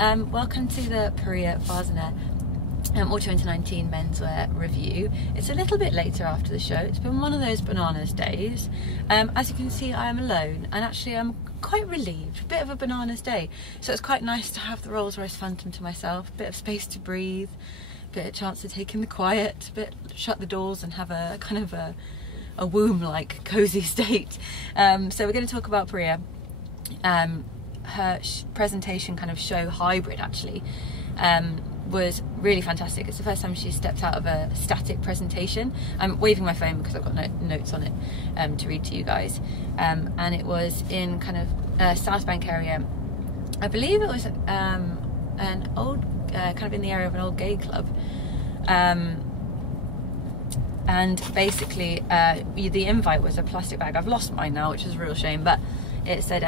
Welcome to the Paria FARZANEH Autumn 2019 menswear review. It's a little bit later after the show. It's been one of those bananas days. As you can see, I am alone, and actually I'm quite relieved. A bit of a bananas day. So it's quite nice to have the Rolls Royce Phantom to myself, a bit of space to breathe, a bit of chance to take in the quiet, a bit shut the doors and have a kind of a womb-like cozy state. So we're going to talk about Paria. Her presentation, kind of show hybrid actually, was really fantastic. It's the first time she stepped out of a static presentation. I'm waving my phone because I've got notes on it to read to you guys. And it was in kind of South Bank area. I believe it was an old, kind of in the area of an old gay club. And basically the invite was a plastic bag. I've lost mine now, which is a real shame, but it said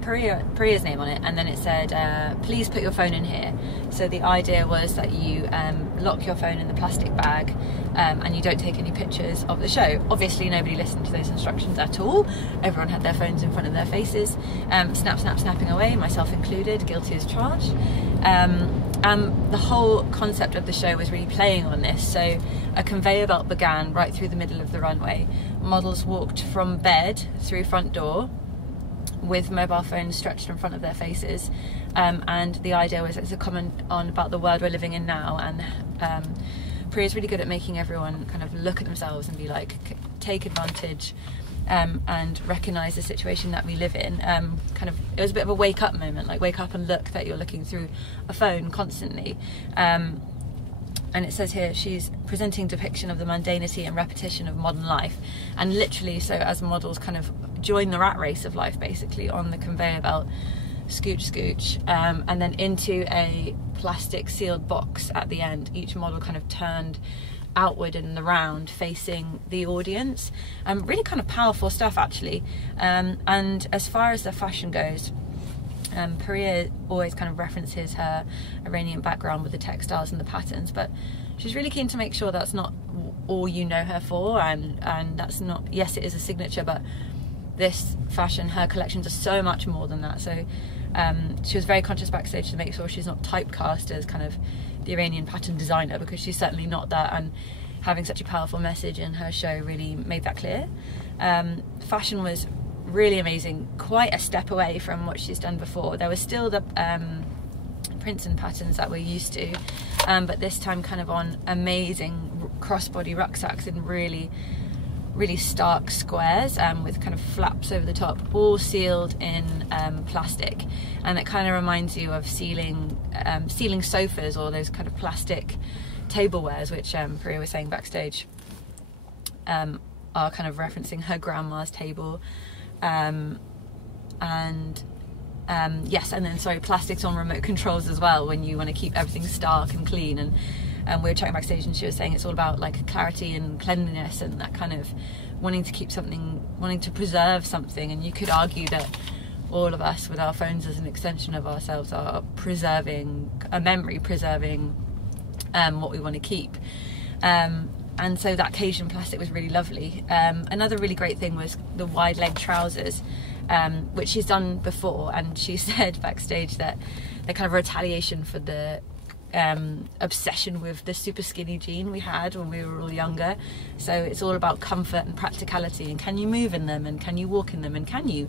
Paria's name on it, and then it said please put your phone in here. So the idea was that you lock your phone in the plastic bag and you don't take any pictures of the show. Obviously nobody listened to those instructions at all. Everyone had their phones in front of their faces, snapping away, myself included, guilty as charged. The whole concept of the show was really playing on this. So a conveyor belt began right through the middle of the runway. Models walked from bed through front door with mobile phones stretched in front of their faces, and the idea was it's a comment on about the world we're living in now, and Paria's really good at making everyone kind of look at themselves and be like, take advantage and recognise the situation that we live in. Kind of, it was a bit of a wake up moment, like wake up and look that you're looking through a phone constantly. And it says here she's presenting depiction of the mundanity and repetition of modern life, and literally, so as models kind of join the rat race of life basically on the conveyor belt, scooch, and then into a plastic sealed box at the end. Each model kind of turned outward and around facing the audience. Really kind of powerful stuff actually. And as far as the fashion goes, Paria always kind of references her Iranian background with the textiles and the patterns, but she's really keen to make sure that's not all you know her for, and that's not, yes it is a signature, but this fashion, her collections are so much more than that. So she was very conscious backstage to make sure she's not typecast as kind of the Iranian pattern designer, because she's certainly not that, and having such a powerful message in her show really made that clear. Fashion was really amazing, quite a step away from what she's done before. There was still the prints and patterns that we're used to, but this time kind of on amazing crossbody rucksacks in really stark squares, with kind of flaps over the top, all sealed in plastic, and it kind of reminds you of ceiling sofas, or those kind of plastic tablewares, which Paria was saying backstage are kind of referencing her grandma's table. Yes, and then sorry, plastics on remote controls as well, when you want to keep everything stark and clean. And we were chatting backstage, and she was saying it's all about like clarity and cleanliness, and that kind of wanting to keep something, wanting to preserve something. And you could argue that all of us with our phones as an extension of ourselves are preserving a memory, preserving what we want to keep. And so that Cajun plastic was really lovely. Another really great thing was the wide leg trousers, which she's done before, and she said backstage that they're kind of a retaliation for the obsession with the super skinny jean we had when we were all younger. So it's all about comfort and practicality, and can you move in them, and can you walk in them, and can you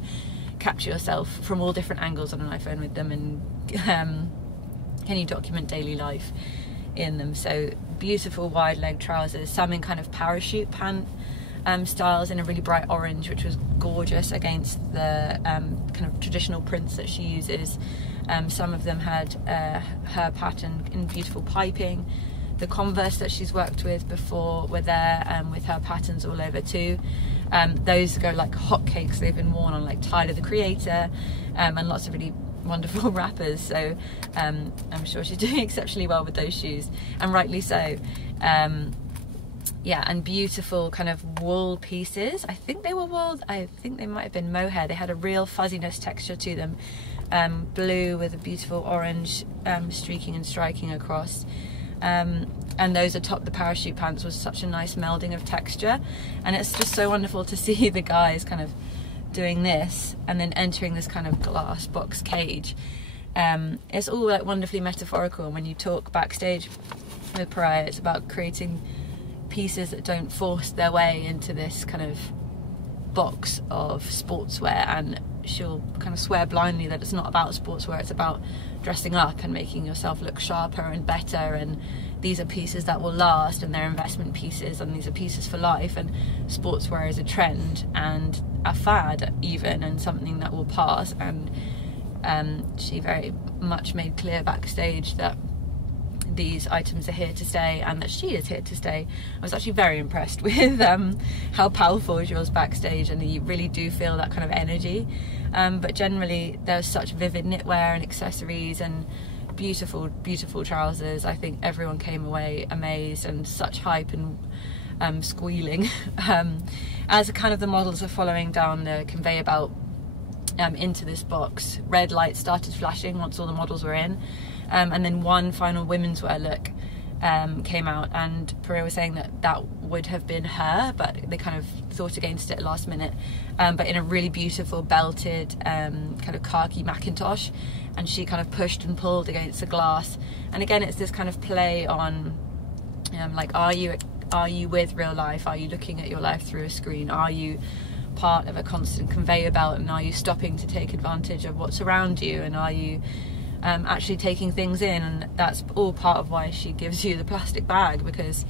capture yourself from all different angles on an iPhone with them, and can you document daily life in them. So beautiful wide leg trousers, some in kind of parachute pant styles in a really bright orange, which was gorgeous against the kind of traditional prints that she uses. Some of them had her pattern in beautiful piping. The Converse that she's worked with before were there, with her patterns all over too. Those go like hotcakes. They've been worn on like Tyler the Creator, and lots of really wonderful rappers. So I'm sure she's doing exceptionally well with those shoes, and rightly so. Yeah, and beautiful kind of wool pieces. I think they were wool, I think they might have been mohair. They had a real fuzziness texture to them. Blue with a beautiful orange streaking and striking across. And those atop the parachute pants was such a nice melding of texture. And it's just so wonderful to see the guys kind of doing this and then entering this kind of glass box cage. It's all like wonderfully metaphorical, and when you talk backstage with Paria, it's about creating pieces that don't force their way into this kind of box of sportswear, and she'll kind of swear blindly that it's not about sportswear, it's about dressing up and making yourself look sharper and better, and these are pieces that will last, and they're investment pieces, and these are pieces for life, and sportswear is a trend and a fad even, and something that will pass. And she very much made clear backstage that these items are here to stay, and that she is here to stay. I was actually very impressed with how powerful she was backstage, and you really do feel that kind of energy. But generally there's such vivid knitwear and accessories and beautiful trousers. I think everyone came away amazed, and such hype and squealing as kind of the models are following down the conveyor belt into this box. Red lights started flashing once all the models were in, and then one final women's wear look came out, and Paria was saying that would have been her, but they kind of thought against it last minute, but in a really beautiful belted kind of khaki Macintosh, and she kind of pushed and pulled against the glass. And again, it's this kind of play on like, are you with real life? Are you looking at your life through a screen? Are you part of a constant conveyor belt, and are you stopping to take advantage of what's around you, and are you actually taking things in? And that's all part of why she gives you the plastic bag, because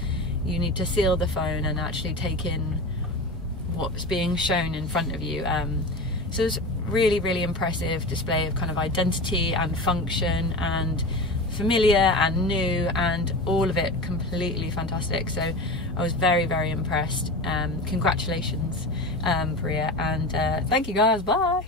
you need to seal the phone and actually take in what's being shown in front of you. So it's really impressive display of kind of identity and function and familiar and new, and all of it completely fantastic. So I was very impressed. Congratulations, Paria, and thank you guys, bye.